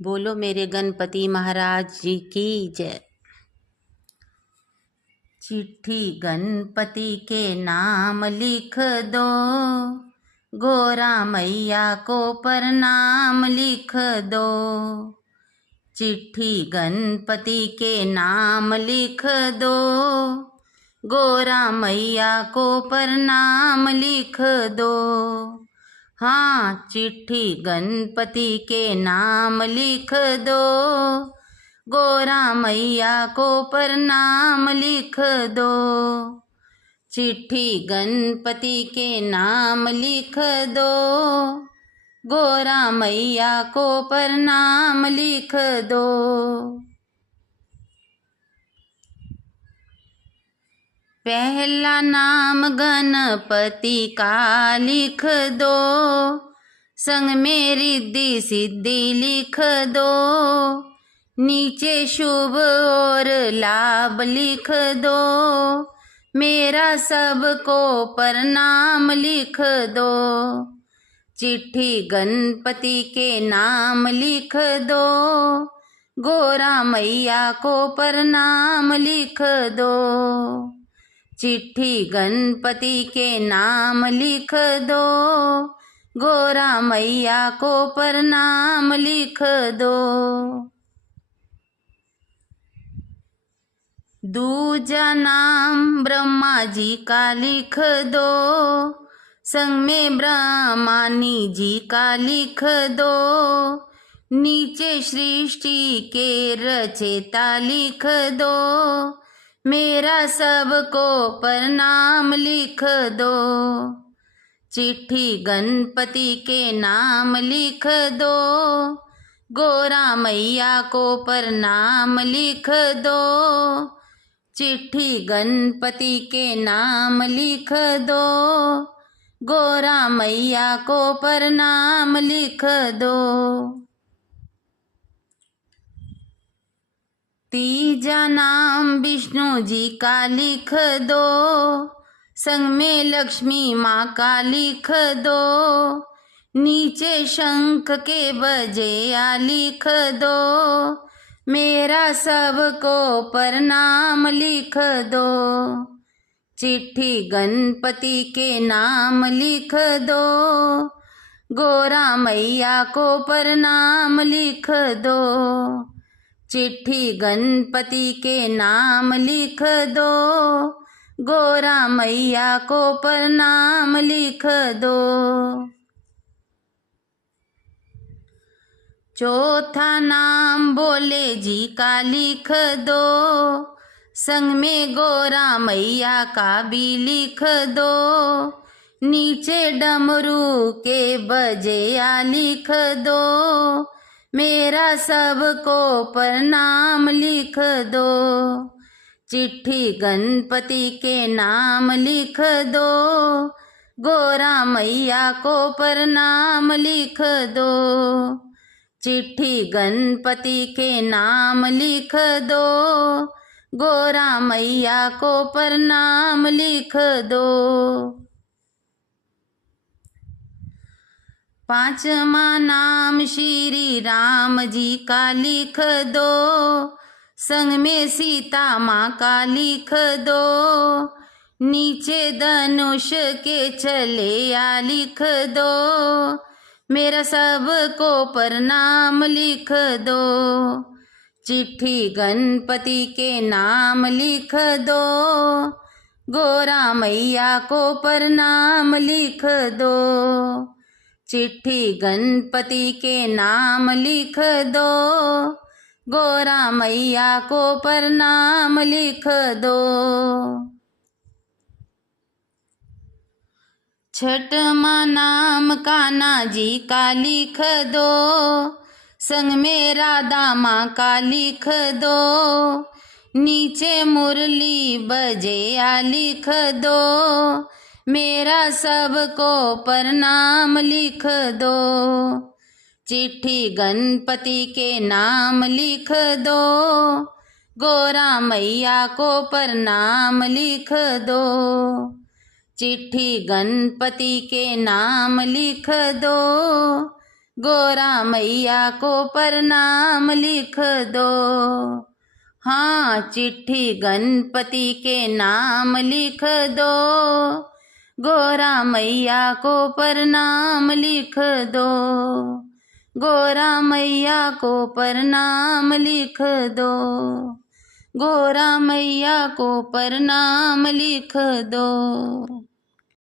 बोलो मेरे गणपति महाराज जी की जय। चिट्ठी गणपति के नाम लिख दो, गोरा मैया को प्रणाम लिख दो। चिट्ठी गणपति के नाम लिख दो, गोरा मैया को प्रणाम लिख दो। हाँ, चिट्ठी गणपति के नाम लिख दो, गोरा मैया को प्रणाम लिख दो। चिट्ठी गणपति के नाम लिख दो, गोरा मैया को प्रणाम लिख दो। पहला नाम गणपति का लिख दो, संग में रिद्धि सिद्धि लिख दो। नीचे शुभ और लाभ लिख दो, मेरा सबको प्रणाम लिख दो। चिट्ठी गणपति के नाम लिख दो, गोरा मैया को प्रणाम लिख दो। चिट्ठी गणपति के नाम लिख दो, गोरा मैया को प्रणाम लिख दो। दूजा नाम ब्रह्मा जी का लिख दो, संग में ब्रह्मानी जी का लिख दो। नीचे सृष्टि के रचेता लिख दो, मेरा सबको प्रणाम लिख दो। चिट्ठी गणपति के नाम लिख दो, गोरा मैया को प्रणाम लिख दो। चिट्ठी गणपति के नाम लिख दो, गोरा मैया को प्रणाम लिख दो। तीजा नाम विष्णु जी का लिख दो, संग में लक्ष्मी माँ का लिख दो। नीचे शंख के बजेया लिख दो, मेरा सबको प्रणाम लिख दो। चिट्ठी गणपति के नाम लिख दो, गोरा मैया को प्रणाम लिख दो। चिट्ठी गणपति के नाम लिख दो, गोरा मैया को प्रणाम लिख दो। चौथा नाम भोले जी का लिख दो, संग में गोरा मैया का भी लिख दो। नीचे डमरू के बजेया लिख दो, मेरा सबको प्रणाम लिख दो। चिट्ठी गणपति के नाम लिख दो, गोरा मैया को प्रणाम लिख दो। चिट्ठी गणपति के नाम लिख दो, गोरा मैया को प्रणाम लिख दो। पांचवा नाम श्री राम जी का लिख दो, संग में सीता माँ का लिख दो। नीचे धनुष के चले या लिख दो, मेरा सबको प्रणाम लिख दो। चिट्ठी गणपति के नाम लिख दो, गोरा मैया को प्रणाम लिख दो। चिट्ठी गणपति के नाम लिख दो, गोरा मैया को प्रणाम लिख दो। छठवा नाम कान्हा जी का लिख दो, संग में राधा माँ का लिख दो। नीचे मुरली बजेया लिख दो, मेरा सबको प्रणाम लिख दो। चिट्ठी गणपति के नाम लिख दो, गोरा मैया को प्रणाम लिख दो। चिट्ठी गणपति के नाम लिख दो, गोरा मैया को प्रणाम लिख दो। हाँ, चिट्ठी गणपति के नाम लिख दो। गोरा मैया को प्रणाम लिख दो। गोरा मैया को प्रणाम लिख दो। गोरा मैया को प्रणाम लिख दो।